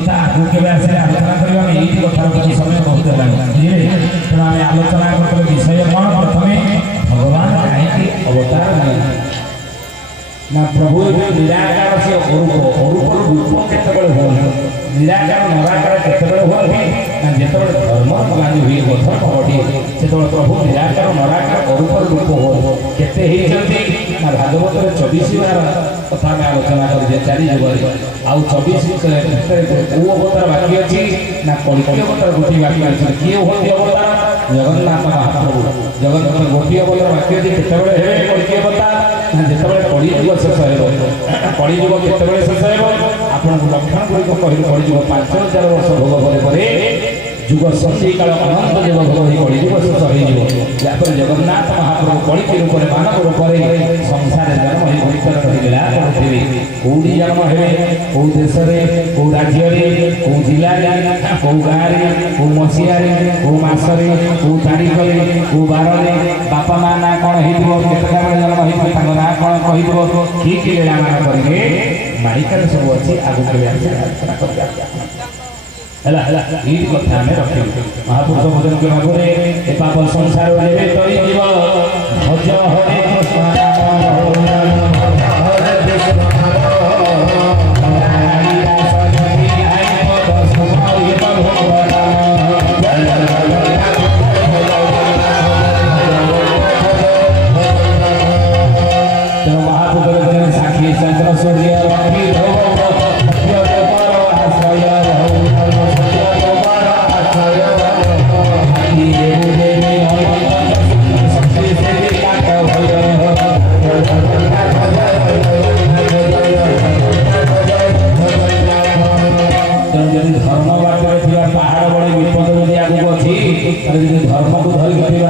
कथा आगु के आलोचना करवा ये कथा कुछ समय बहुत है बुझे तेना आम आलोचना कर विषय कौन प्रथम भगवान कहीं अवतार नहीं ना प्रभु निराकार से अरूप अरूप रूप केतबे हो निराकार नराकार केतबे हो ना जिते धर्म लागू हुए गठन बढ़े से प्रभु निराकार नराकार अरूप रूप हो केते ना भागवत 24 बार कथा में आलोचना कर चारि जुग आउ 24 को अवतार बाकी अच्छी ना कलिक अवतार गोटी बाकी अच्छी किए होती अवतार जगन्नाथ महाप्रभु जगन्नाथ गोटी अवतार बाकी अच्छी केतबे हे कलिक अवतार ना जिते कलिजुग शेष हो कलिजुग केतबे शेष हो आपन लक्षण गुड़िक कह कलिजुग 5000 वर्ष भोग पर जुग सती काल अनंत जुग भोग कलिजुग शेष हो जगन्नाथ महाप्रभु कलिक रूप में मानव रूप में संसार जन्म हो भीतर रहीला करथिबे कोडी जन्म हेबे को देश में को राज्य में को जिला में को गाँव में को मसीहा को मासरे को तारीख में को बार में बापा माँ ना कौन हो केतटा बेले जन्म हो ना कौन कहीदेव ठीक लीला मान करेंगे मालिकार सब अच्छी आगु के ये कथा आम रखी महापुरुष भजन के भागे पाप संसार तरी जीव भज हरे कृष्ण धर्म बाटे पहाड़ बड़े विपद आगू अच्छी धर्म को धरिक